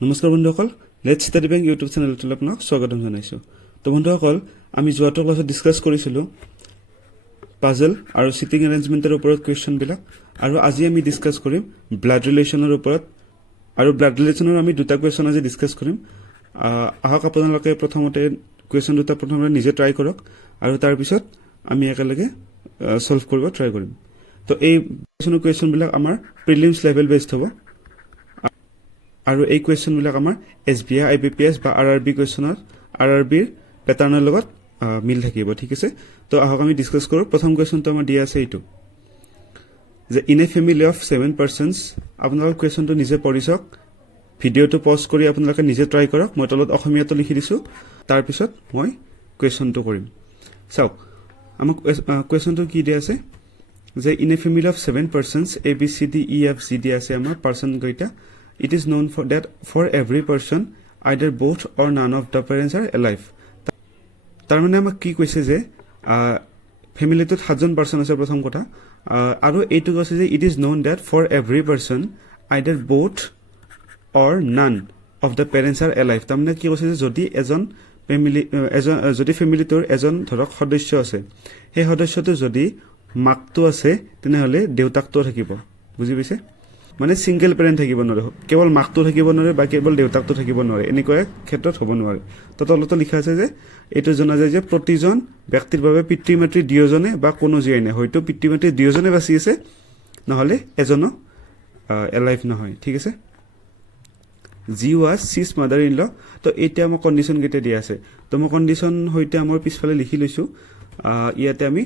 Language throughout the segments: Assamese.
নমস্কাৰ বন্ধুসকল, লেটছ ষ্টাডি বেংক ইউটিউব চেনেলটোলৈ আপোনাক স্বাগতম জনাইছোঁ। তো বন্ধুসকল, আমি যোৱাটো ক্লাছত ডিছকাছ কৰিছিলোঁ পাজল আৰু চিটিং এৰেঞ্জমেণ্টৰ ওপৰত কুৱেশ্যনবিলাক, আৰু আজি আমি ডিছকাছ কৰিম ব্লাড ৰিলেশ্যনৰ ওপৰত। আৰু ব্লাড ৰিলেশ্যনৰ আমি দুটা কুৱেশ্যন আজি ডিছকাছ কৰিম। আহক আপোনালোকে প্ৰথমতে কুৱেশ্যন দুটা প্ৰথমতে নিজে ট্ৰাই কৰক, আৰু তাৰপিছত আমি একেলগে ছল্ভ কৰিব ট্ৰাই কৰিম। তো এই কুৱেশ্যনবিলাক আমাৰ প্ৰিলিমছ লেভেল বেছড হ'ব, আৰু এই কুৱেশ্যনবিলাক আমাৰ SBI IBPS বা RRB কুৱেশ্যনৰ RRBৰ পেটাৰ্ণৰ লগত মিল থাকিব। ঠিক আছে, তো আহক আমি ডিছকাছ কৰোঁ। প্ৰথম কুৱেশ্যনটো আমাৰ দিয়া আছে এইটো যে in a family of 7 persons. আপোনালোকে কুৱেশ্যনটো নিজে পঢ়ি চাওক, ভিডিঅ'টো পজ কৰি আপোনালোকে নিজে ট্ৰাই কৰক। মই তলত অসমীয়াটো লিখি দিছোঁ, তাৰপিছত মই কুৱেশ্যনটো কৰিম। চাওক, আমাক কুৱেশ্যনটো কি দিয়া আছে যে in a family of 7 persons ABCDEFG দিয়া আছে আমাৰ পাৰ্চন কেইটা। It is known for that for every person either both or none of the parents are alive. তাৰমানে আমাক কি কৈছে যে ফেমিলিটোত 7জন পাৰ্চন আছে প্ৰথম কথা, আৰু এইটো কৈছে যে it is known that for every person either both or none of the parents are alive. তাৰমানে কি কৈছে যে যদি যদি ফেমিলিটোৰ এজন ধৰক সদস্য আছে, সেই সদস্যটো যদি মাকটো আছে তেনেহ'লে দেউতাকটো থাকিব। বুজি পাইছে? মানে ছিংগল পেৰেণ্ট থাকিব নোৱাৰে, কেৱল মাকটো থাকিব নোৱাৰে বা কেৱল দেউতাকটো থাকিব নোৱাৰে, এনেকুৱা ক্ষেত্ৰত হ'ব নোৱাৰে। তো তলতো লিখা আছে যে এইটো জনা যায় যে প্ৰতিজন ব্যক্তিৰ বাবে পিতৃ মাতৃ দুয়োজনে বা কোনো জীয়াই নাই, হয়তো পিতৃ মাতৃ দুয়োজনে বাচি আছে, নহ'লে এজনো এলাইভ নহয়। ঠিক আছে, G was cheese mother in law. তো এতিয়া মই কণ্ডিশ্যন কেইটা দিয়া আছে, তো মই কণ্ডিশ্যন সৈতে মই পিছফালে লিখি লৈছোঁ। ইয়াতে আমি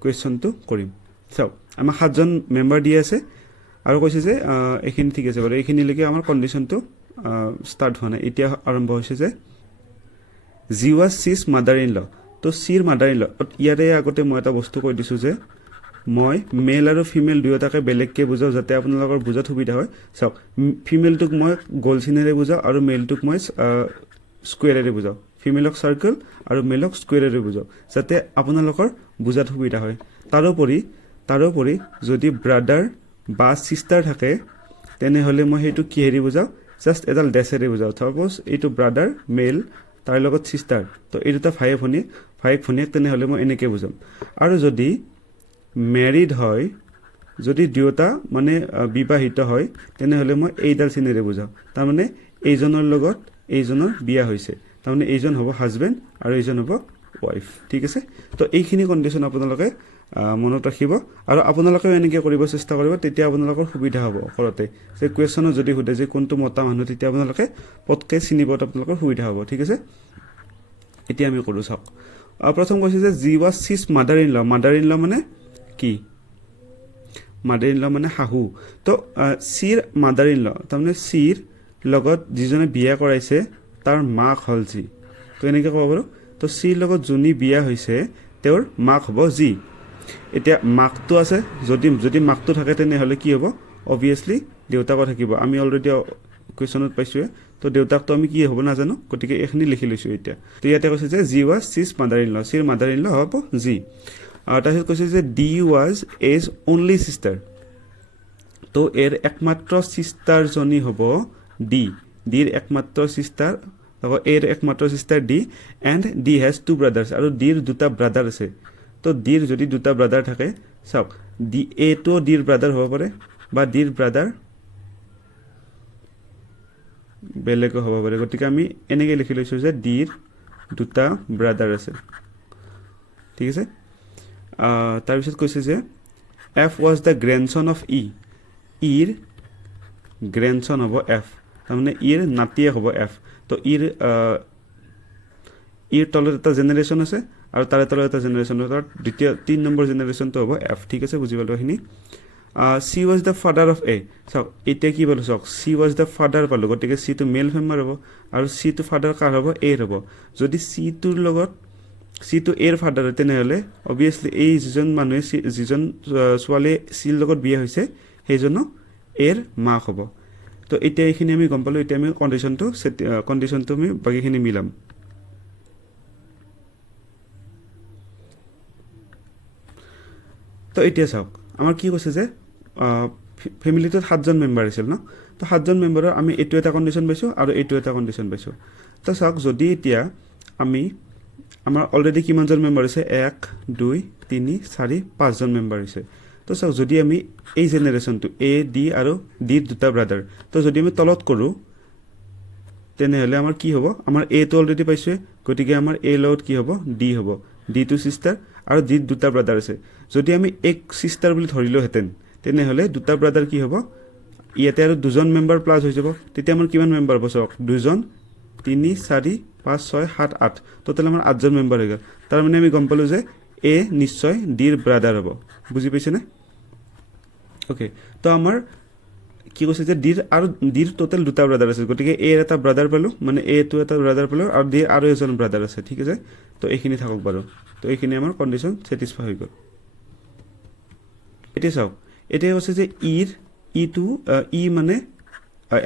কুৱেশ্যনটো কৰিম। চাওক, আমাৰ 7জন মেম্বাৰ দিয়া আছে, আৰু কৈছে যে এইখিনি ঠিক আছে বাৰু, এইখিনিলৈকে আমাৰ কণ্ডিশ্যনটো ষ্টাৰ্ট হোৱা নাই। এতিয়া আৰম্ভ হৈছে যে G was cheese mother in law. তো চিৰ মাদাৰ ইন ল, ইয়াৰে আগতে মই এটা বস্তু কৈ দিছোঁ যে মই মেল আৰু ফিমেল দুয়োটাকে বেলেগকৈ বুজাওঁ যাতে আপোনালোকৰ বুজাত সুবিধা হয়। চাওক, ফিমেলটোক মই গ'ল চিনেৰে বুজাওঁ আৰু মেলটোক মই স্কুৱেৰেৰে বুজাওঁ। ফিমেলক চাৰ্কল আৰু মেলক স্কুৱেৰেৰে বুজাওঁ যাতে আপোনালোকৰ বুজাত সুবিধা হয়। তাৰোপৰি যদি ব্ৰাদাৰ বা ছিষ্টাৰ থাকে তেনেহ'লে মই সেইটো কিহেৰি বুজাওঁ, জাষ্ট এডাল ডেছেৰে বুজাওঁ। চাপ'জ এইটো ব্ৰাদাৰ মেল, তাৰ লগত ছিষ্টাৰ, তো এই দুটা ভায়েক ভনীয়েক, তেনেহ'লে মই এনেকৈ বুজাম। আৰু যদি মেৰিড হয়, যদি দুয়োটা মানে বিবাহিত হয়, তেনেহ'লে মই এইডাল চিনেৰে বুজাওঁ। তাৰমানে এইজনৰ লগত এইজনৰ বিয়া হৈছে, তাৰমানে এইজন হ'ব হাজবেণ্ড আৰু এইজন হ'ব ৱাইফ। ঠিক আছে, তো এইখিনি কণ্ডিশ্যন আপোনালোকে মনত ৰাখিব, আৰু আপোনালোকেও এনেকৈ কৰিব চেষ্টা কৰিব, তেতিয়া আপোনালোকৰ সুবিধা হ'ব কৰতে। যে কুৱেশ্যনত যদি সোধে যে কোনটো মতা মানুহ, তেতিয়া আপোনালোকে পটকৈ চিনিব, আপোনালোকৰ সুবিধা হ'ব। ঠিক আছে, এতিয়া আমি কৰোঁ। চাওক, প্ৰথম কৈছে যে G was cheese mother in law. Mother in law মানে কি? মাদাৰ ইন ল মানে শাহু। তো চিৰ মাদাৰ ইন ল, তাৰমানে চিৰ লগত যিজনে বিয়া কৰাইছে তাৰ মাক হ'ল জি। তো এনেকৈ ক'ব পাৰোঁ। তো চিৰ লগত যোনী বিয়া হৈছে তেওঁৰ মাক হ'ব জি। এতিয়া মাকটো আছে, যদি মাকটো থাকে তেনেহ'লে কি হ'ব? অবভিয়াছলি দেউতাকো থাকিব। আমি অলৰেডি কুৱেশ্যনত পাইছোঁৱে, তো দেউতাকটো আমি কি হ'ব নাজানো, গতিকে এইখিনি লিখি লৈছোঁ এতিয়া। তো ইয়াতে কৈছে যে G was cheese mother in law, চিৰ মাদাৰ ইন ল হ'ব জি। তাৰপিছত কৈছে যে D was S only sister. তো এৰ একমাত্ৰ ছিষ্টাৰজনী হ'ব ডি। ডিৰ একমাত্ৰ ছিষ্টাৰ, এৰ একমাত্ৰ sister D, and D has 2 brothers, আৰু ডিৰ 2টা ব্ৰাদাৰ আছে। তো ডিৰ যদি 2টা ব্ৰাদাৰ থাকে, চাওক, এটো ডিৰ ব্ৰাদাৰ হ'ব পাৰে বা ডিৰ ব্ৰাদাৰ বেলেগো হ'ব পাৰে, গতিকে আমি এনেকৈ লিখি লৈছোঁ যে ডিৰ 2টা ব্ৰাদাৰ আছে। ঠিক আছে, তাৰপিছত কৈছে যে এফ ৱাজ দ্য গ্ৰেণ্ডছন অফ ই। ইৰ গ্ৰেণ্ডছন হ'ব এফ, তাৰমানে ইৰ নাতিয়ে হ'ব এফ। তো ইৰ তলত এটা জেনেৰেশ্যন আছে আৰু তাৰে তলত এটা জেনেৰেশ্যন, তাৰ 3 নম্বৰ জেনেৰেশ্যনটো হ'ব এফ। ঠিক আছে, বুজি পালোঁ এইখিনি। C was the father of A. চাওক, এতিয়া কি পালোঁ, চাওক, চি ৱাজ দ্য ফাদাৰ পালোঁ, গতিকে চিটো মেল মেম্বাৰ হ'ব, আৰু চিটো ফাদাৰ কাৰ হ'ব? এৰ হ'ব। যদি চিটো এৰ ফাদাৰ হয় তেনেহ'লে অবভিয়াছলি এই যিজন মানুহে যিজন ছোৱালীয়ে চিৰ লগত বিয়া হৈছে সেইজনো এৰ মাক হ'ব। তো এতিয়া এইখিনি আমি গম পালোঁ। এতিয়া আমি কণ্ডিশ্যনটো আমি বাকীখিনি মিলাম। তো এতিয়া চাওক, আমাৰ কি কৈছে যে ফেমিলিটোত 7জন মেম্বাৰ আছিল ন। তো 7জন মেম্বাৰৰ আমি এইটো এটা কণ্ডিশ্যন পাইছোঁ আৰু এইটো এটা কণ্ডিশ্যন পাইছোঁ তো চাওক যদি এতিয়া আমি আমাৰ অলৰেডি কিমানজন মেম্বাৰ আছে 1 2 3 4 5জন মেম্বাৰ আছে তো চাওক যদি আমি এই জেনেৰেশ্যনটো এ ডি আৰু ডিৰ দুটা ব্ৰাদাৰ তো যদি আমি তলত কৰোঁ তেনেহ'লে আমাৰ কি হ'ব আমাৰ এটো অলৰেডি পাইছোঁ গতিকে আমাৰ এ লগত কি হ'ব ডি হ'ব ডি টু সিস্টাৰ আৰু ডিৰ দুটা ব্ৰাদাৰ আছে যদি আমি এক সিস্টাৰ বুলি ধৰিলোহেঁতেন তেনেহ'লে দুটা ব্ৰাদাৰ কি হ'ব ইয়াতে আৰু দুজন মেম্বাৰ প্লাছ হৈ যাব তেতিয়া আমাৰ কিমান মেম্বাৰ হ'ব চাওক দুজন 3 4 5 6 7 8 টোটেল আমাৰ 8জন মেম্বাৰ হৈ গ'ল তাৰ মানে আমি গম পালোঁ যে এ নিশ্চয় ডিৰ ব্ৰাদাৰ হ'ব বুজি পাইছেনে ওকে তো আমাৰ কি কৈছে যে ডিৰ টোটেল দুটা ব্ৰাদাৰ আছে গতিকে এ এটা ব্ৰাদাৰ পালোঁ মানে এ টো এটা ব্ৰাদাৰ পালোঁ আৰু ডিৰ আৰু এজন ব্ৰাদাৰ আছে ঠিক আছে তো এইখিনি থাকক বাৰু তো এইখিনি আমাৰ কণ্ডিশ্যন ছেটিছফাই হৈ গ'ল এতিয়া চাওক এতিয়া কৈছে যে ই মানে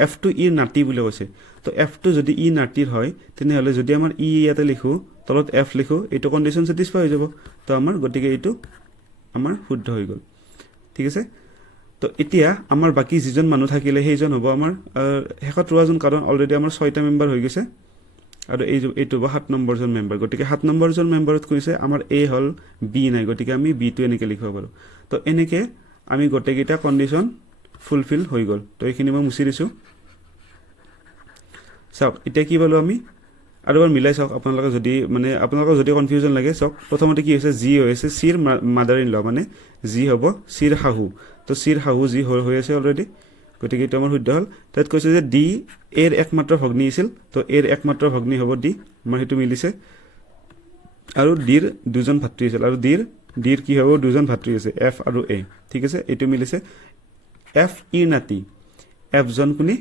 এফ টো ইৰ নাতি বুলি কৈছে তো এফ টো যদি ই নাতিৰ হয় তেনেহ'লে যদি আমাৰ ই ইয়াতে লিখোঁ তলত এফ লিখোঁ এইটো কণ্ডিশ্যন ছেটিছফাই হৈ যাব তো আমাৰ গতিকে এইটো আমাৰ শুদ্ধ হৈ গ'ল ঠিক আছে তো এতিয়া আমাৰ বাকী যিজন মানুহ থাকিলে সেইজন হ'ব আমাৰ শেষত ৰোৱাজন কাৰণ অলৰেডি আমাৰ 6টা মেম্বাৰ হৈ গৈছে আৰু এইটো হ'ব 7 নম্বৰজন মেম্বাৰ গতিকে 7 নম্বৰজন মেম্বাৰত কৈছে আমাৰ এ হ'ল বি নাই গতিকে আমি বি টো এনেকৈ লিখিব পাৰোঁ তো এনেকৈ আমি গোটেইকেইটা কণ্ডিশ্যন ফুলফিল হৈ গ'ল তো এইখিনি মই মুচি দিছোঁ চাওক এতিয়া কি পালোঁ আমি আৰু এবাৰ মিলাই চাওক আপোনালোকে যদি কনফিউজন লাগে চাওক প্ৰথমতে কি হৈছে জি হৈ আছে চিৰ মাদাৰ ইন ল মানে জি হ'ব চিৰ শাহু তো চিৰ শাহু জি হৈ আছে অলৰেডি গতিকে এইটো আমাৰ শুদ্ধ হ'ল তাত কৈছে যে ডি এৰ একমাত্ৰ ভগ্নী আছিল তো এৰ একমাত্ৰ ভগ্নী হ'ব ডি আমাৰ সেইটো মিলিছে আৰু ডিৰ দুজন ভাতৃ আছিল আৰু ডিৰ কি হ'ব দুজন ভাতৃ আছে এফ আৰু এ ঠিক আছে এইটো মিলিছে এফ ইৰ নাতি এফজন কোনি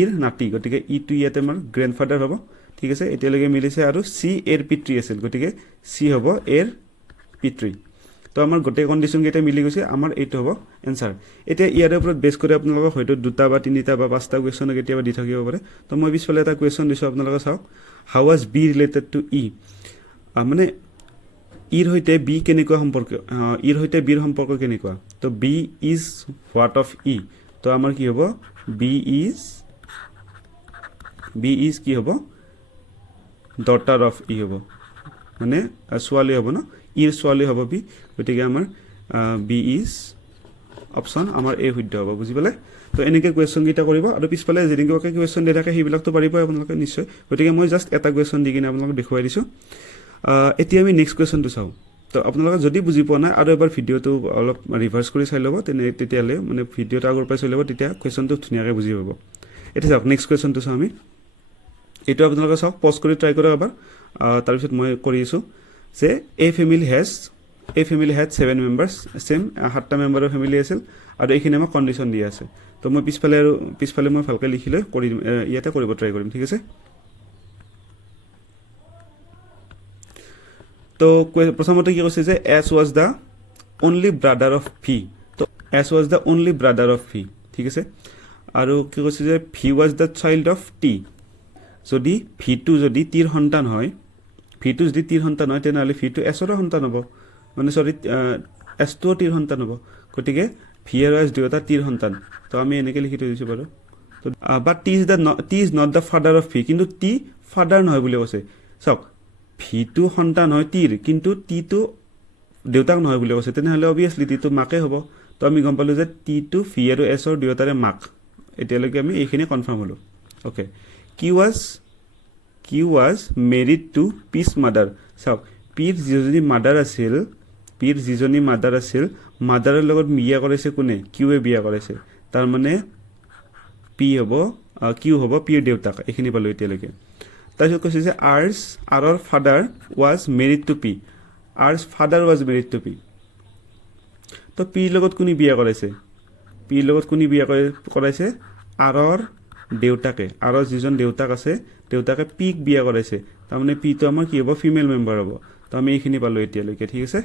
ইৰ নাতি গতিকে ইটো ইয়াতে আমাৰ গ্ৰেণ্ডফাদাৰ হ'ব ঠিক আছে এতিয়ালৈকে মিলিছে আৰু চি এৰ পিতৃ আছিল গতিকে চি হ'ব এৰ পিতৃ তো আমাৰ গোটেই কণ্ডিশ্যনকেইটা মিলি গৈছে আমাৰ এইটো হ'ব এনচাৰ এতিয়া ইয়াৰ ওপৰত বেছ কৰি আপোনালোকক হয়তো 2টা বা 3টা বা 5টা কুৱেশ্যন কেতিয়াবা দি থাকিব পাৰে তো মই পিছফালে এটা কুৱেশ্যন দিছোঁ আপোনালোকে চাওক হাউ ৱাজ বি ৰিলেটেড টু ই মানে ইৰ সৈতে বি কেনেকুৱা সম্পৰ্ক ইৰ সৈতে বিৰ সম্পৰ্ক কেনেকুৱা তো বি ইজ হোৱাট অফ ই তো আমাৰ কি হ'ব বি ইজ কি হ'ব ডটাৰ অফ ই হ'ব মানে ছোৱালী হ'ব ন ইৰ ছোৱালী হ'ব বি গতিকে আমাৰ বি ইজ অপশ্যন আমাৰ এ শুদ্ধ হ'ব বুজি পালে তো এনেকৈ কুৱেশ্যনকেইটা কৰিব আৰু পিছফালে যেনেকুৱাকৈ কুৱেশ্যন দি থাকে সেইবিলাকতো পাৰিবই আপোনালোকে নিশ্চয় গতিকে মই জাষ্ট এটা কুৱেশ্যন দি কিনে আপোনালোকক দেখুৱাই দিছোঁ এতিয়া আমি নেক্সট কুৱেশ্যনটো চাওঁ তো আপোনালোকে যদি বুজি পোৱা নাই আৰু এবাৰ ভিডিঅ'টো অলপ ৰিভাৰ্চ কৰি চাই ল'ব তেতিয়াহ'লে মানে ভিডিঅ'টো আগৰ পৰাই চাই ল'ব তেতিয়া কুৱেশ্যনটো ধুনীয়াকৈ বুজি পাব এতিয়া চাওক নেক্সট কুৱেশ্যনটো চাওঁ আমি এইটো আপোনালোকে চাওক পজ কৰি ট্ৰাই কৰক এবাৰ তাৰপিছত মই কৰি আছোঁ যে a family has 7 members same 7টা মেম্বাৰৰ ফেমিলি আছিল আৰু এইখিনি আমাক কণ্ডিশ্যন দিয়া আছে তো মই পিছফালে মই ভালকৈ লিখি লৈ কৰি দিম ইয়াতে কৰিব ট্ৰাই কৰিম ঠিক আছে তো প্ৰথমতে কি কৈছে যে S was the only brother of V তো S was the only brother of V ঠিক আছে আৰু কি কৈছে যে V was the child of T যদি ভিটো যদি টিৰ সন্তান হয় তেনেহ'লে ভিটো এছৰো সন্তান হ'ব মানে এছটোও টিৰ সন্তান হ'ব গতিকে ভি আৰু এছ দুয়োটা টিৰ সন্তান তো আমি এনেকৈ লিখি থৈ দিছোঁ বাৰু তো but T is not the father of V কিন্তু টি ফাদাৰ নহয় বুলি কৈছে চাওক ভিটো সন্তান হয় টিৰ কিন্তু টিটো দেউতাক নহয় বুলি কৈছে তেনেহ'লে অভিয়াছলি টিটো মাকে হ'ব তো আমি গম পালোঁ যে টিটো ভি আৰু এছৰ দুয়োটাৰে মাক এতিয়ালৈকে আমি এইখিনি কনফাৰ্ম হ'লোঁ অ'কে কি ৱাজ মেৰিড টু পিছ মাদাৰ চাওক পিৰ যিজনী মাদাৰ আছিল মাদাৰৰ লগত বিয়া কৰাইছে কোনে কিউৱে বিয়া কৰাইছে তাৰমানে কিউ হ'ব পিৰ দেউতাক এইখিনি পালোঁ এতিয়ালৈকে তাৰপিছত কৈছে যে আৰৰ father was married to P R's father was married to P তো পিৰ লগত কোনে বিয়া কৰাইছে আৰৰ দেউতাকে আৰৰ যিজন দেউতাক আছে দেউতাকে পিক বিয়া কৰাইছে তাৰমানে পিটো আমাৰ কি হ'ব ফিমেল মেম্বাৰ হ'ব তো আমি এইখিনি পালোঁ এতিয়ালৈকে ঠিক আছে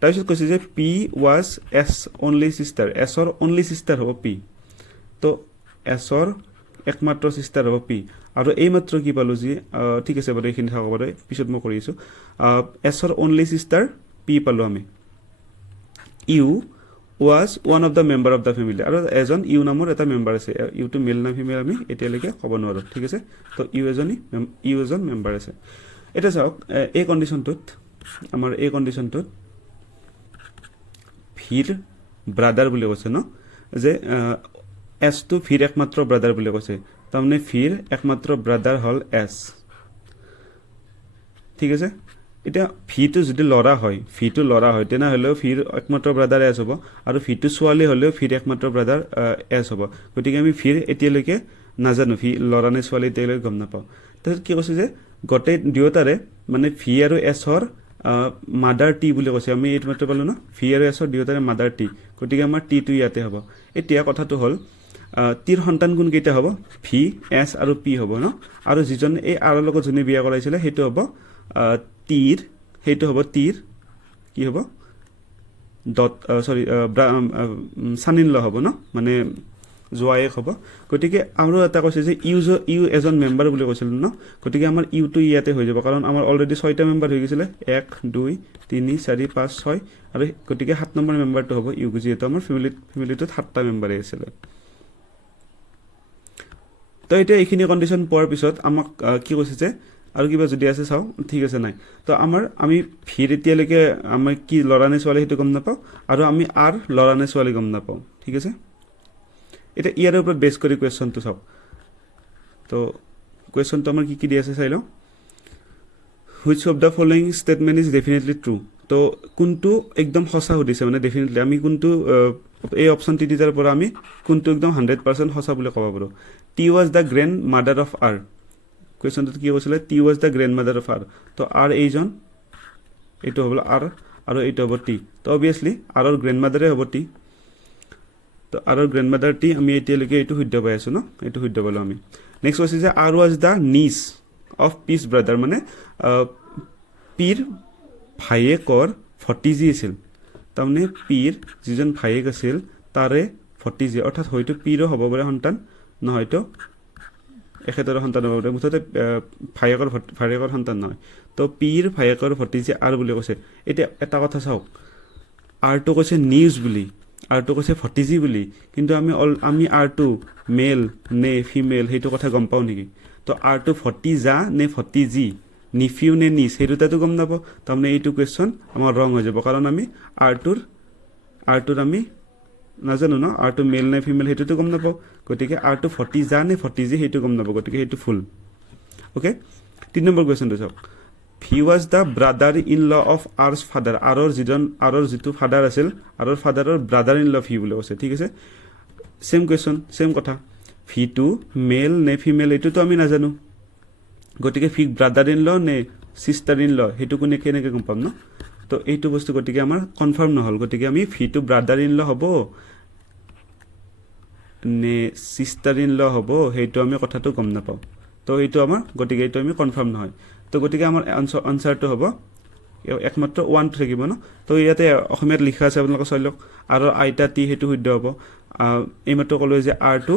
তাৰপিছত কৈছে যে P was S only sister এছৰ অনলি চিষ্টাৰ হ'ব পি তো এছৰ একমাত্ৰ চিষ্টাৰ হ'ব পি আৰু এইমাত্ৰ কি পালোঁ যে ঠিক আছে বাৰু এইখিনি থাকক বাৰু পিছত মই কৰি আছোঁ এছৰ অনলি চিষ্টাৰ পি পালোঁ আমি U was one of the member of the family আৰু এজন ইউ নামৰ এটা মেম্বাৰ আছে ইউটো মেল না ফিমেল আমি এতিয়ালৈকে ক'ব নোৱাৰো ঠিক আছে তো ইউ এজন মেম্বাৰ আছে এটা চাওক এই কণ্ডিশ্যনটোত আমাৰ এই কণ্ডিশ্যনটোত ভিৰ ব্ৰাদাৰ বুলি কৈছে ন যে এছ টো ভিৰ একমাত্ৰ ব্ৰাদাৰ বুলি কৈছে তাৰমানে ভিৰ একমাত্ৰ ব্ৰাদাৰ হ'ল এছ ঠিক আছে এতিয়া ভিটো যদি লৰা হয় তেনেহ'লেও ভিৰ একমাত্ৰ ব্ৰাদাৰ এছ হ'ব আৰু ভিটো ছোৱালী হ'লেও ভিৰ একমাত্ৰ ব্ৰাদাৰ এছ হ'ব গতিকে আমি ভিৰ এতিয়ালৈকে নাজানো ভি লৰা নে ছোৱালী এতিয়ালৈকে গম নাপাওঁ তাৰপিছত কি কৈছে যে গোটেই দুয়োটাৰে মানে ভি আৰু এছৰ মাদাৰ টি বুলি কৈছে আমি এইটো মাত্ৰ পালো ন ভি আৰু এছৰ দুয়োটাৰে মাদাৰ টি গতিকে আমাৰ টিটো ইয়াতে হ'ব এতিয়া কথাটো হ'ল টিৰ সন্তান কোন কেইটা হ'ব ভি এছ আৰু পি হ'ব ন আৰু যিজন এই আৰৰ লগত যোনে বিয়া কৰাইছিলে সেইটো হ'ব টিৰ কি হ'ব চানিনল হ'ব ন মানে জোৱায়েক হ'ব গতিকে আৰু এটা কৈছে যে ইউ এজন মেম্বাৰ বুলি কৈছিল ন গতিকে আমাৰ ইউটো ইয়াতে হৈ যাব কাৰণ আমাৰ অলৰেডি 6টা মেম্বাৰ হৈ গৈছিলে 1 2 3 4 5 6 আৰু গতিকে 7 নম্বৰ মেম্বাৰটো হ'ব ইউ যিহেতু আমাৰ ফেমিলিটোত 7টা মেম্বাৰে আছিলে তো এতিয়া এইখিনি কণ্ডিশ্যন পোৱাৰ পিছত আমাক কি কৈছে যে আৰু কিবা যদি আছে চাওঁ ঠিক আছে নাই তো আমি ভিৰ এতিয়ালৈকে আমাৰ কি ল'ৰা নে ছোৱালী সেইটো গম নাপাওঁ আৰু আমি আৰ ল'ৰা নে ছোৱালী গম নাপাওঁ ঠিক আছে এতিয়া ইয়াৰ ওপৰত বেছ কৰি কুৱেশ্যনটো চাওঁ তো কুৱেশ্যনটো আমাৰ কি দি আছে চাই লওঁ which of the following statement is definitely true তো কোনটো একদম সঁচা সুধিছে মানে ডেফিনেটলি আমি কোনটো এই অপশ্যন তিনিটাৰ পৰা আমি কোনটো একদম 100% সঁচা বুলি ক'ব পাৰোঁ T was the grandmother of R কুৱেশ্যনটোত কি কৈছিলে T was the grandmother of R তো আৰ এইজন এইটো হ'ব আৰ আৰু এইটো হ'ব টি তো অবভিয়াছলি আৰৰ গ্ৰেণ্ড মাদাৰে হ'ব টি তো আৰৰ গ্ৰেণ্ড মাদাৰ টি আমি এতিয়ালৈকে এইটো শুদ্ধ পাই আছোঁ ন এইটো শুদ্ধ পালোঁ আমি নেক্সট কৈছে যে আৰ ৱাজ দ্য নিচ অফ পিছ ব্ৰাদাৰ মানে পিৰ ভায়েকৰ ভতিজী আছিল তাৰমানে পিৰ যিজন ভায়েক আছিল তাৰে ভতিজী অৰ্থাৎ হয়তো পিৰো হ'ব পাৰে সন্তান নহয়তো এখেতৰে সন্তান হ'ব পাৰে মুঠতে ভায়েকৰ সন্তান নহয় তো পিৰ ভায়েকৰ ভতিজী আৰ বুলি কৈছে এতিয়া এটা কথা চাওক আৰটো কৈছে নিউজ বুলি আৰটো কৈছে ভতিজী বুলি কিন্তু আমি আৰটো মেল নে ফিমেল সেইটো কথা গম পাওঁ নেকি তো আৰটো ভতিজা নে ভতিজী নিফিউ নে নিজ সেই দুটাটো গম নাপাওঁ তাৰমানে এইটো কুৱেশ্যন আমাৰ ৰং হৈ যাব কাৰণ আমি আৰটোৰ আমি নাজানো ন আৰটো মেল নে ফিমেল সেইটোতো গম নাপাওঁ গতিকে আৰটো ভতিজা নে ভতিজী সেইটো গম নাপাওঁ গতিকে সেইটো ফুল অ'কে 3 নম্বৰ কুৱেশ্যনটো চাওক he was the brother in law of R's father আৰৰ যিটো ফাদাৰ আছিল আৰৰ ফাদাৰৰ ব্ৰাদাৰ ইন ল ভি বুলি কৈছে ঠিক আছে ছেম কুৱেশ্যন ছেম কথা ভিটো মেল নে ফিমেল এইটোতো আমি নাজানো গতিকে ফি ব্ৰাদাৰ ইন ল নে চিষ্টাৰ ইন ল সেইটো কেনেকৈ গম পাম ন তো এইটো বস্তু গতিকে আমাৰ কনফাৰ্ম নহ'ল গতিকে আমি ভিটো ব্ৰাদাৰ ইন ল হ'ব নে চিষ্টাৰ ইন ল হ'ব সেইটো আমি কথাটো গম নাপাওঁ তো এইটো আমাৰ গতিকে এইটো আমি কনফাৰ্ম নহয় তো গতিকে আমাৰ আনচাৰটো হ'ব একমাত্ৰ 1 থাকিব ন তো ইয়াতে অসমীয়াত লিখা আছে আপোনালোকে চাই লওক আৰু আইতা টি সেইটো শুদ্ধ হ'ব এইমাত্ৰ ক'লোঁ যে আৰটো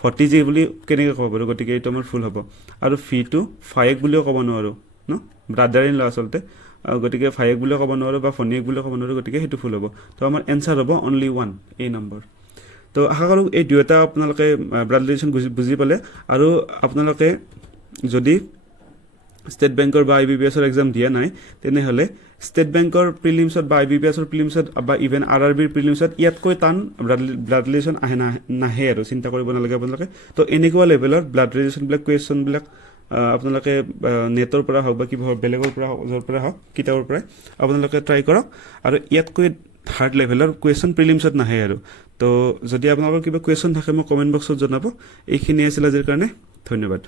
ভতিজী বুলি কেনেকৈ ক'ব পাৰোঁ গতিকে এইটো আমাৰ ফুল হ'ব আৰু ভিটো ভায়েক বুলিও ক'ব নোৱাৰোঁ ন ব্ৰাদাৰ ইন ল আচলতে গতিকে ভায়েক বুলিও ক'ব নোৱাৰোঁ বা ভনীয়েক বুলিও ক'ব নোৱাৰোঁ গতিকে সেইটো ফুল হ'ব তো আমাৰ এনচাৰ হ'ব অনলি 1 এই নম্বৰ তো আশা কৰোঁ এই দুয়োটা আপোনালোকে ব্লাড ৰিলেশ্যন বুজি পালে আৰু আপোনালোকে যদি ষ্টেট বেংকৰ বা IBPSৰ এক্সাম দিয়া নাই তেনেহ'লে ষ্টেট বেংকৰ প্ৰিলিমছত বা IBPSৰ প্ৰিলিমছত বা ইভেন RRBৰ প্ৰিলিমছত ইয়াতকৈ টান ব্লাড ৰিলেশ্যন নাহে আৰু চিন্তা কৰিব নালাগে আপোনালোকে তো এনেকুৱা লেভেলৰ ব্লাড ৰিলেশ্যনবিলাক কুৱেশ্যনবিলাক আপোনালোকে নেটৰ পৰা হওক বা কিবা বেলেগৰ পৰা হওক য'ৰ পৰা হওক কিতাপৰ পৰাই আপোনালোকে ট্ৰাই কৰক আৰু ইয়াতকৈ হাৰ্ড লেভেলৰ কুৱেশ্যন প্ৰিলিমছত নাহে আৰু তো যদি আপোনালোকৰ কিবা কুৱেশ্যন থাকে মোক কমেণ্ট বক্সত জনাব এইখিনি আছিল আজিৰ কাৰণে ধন্যবাদ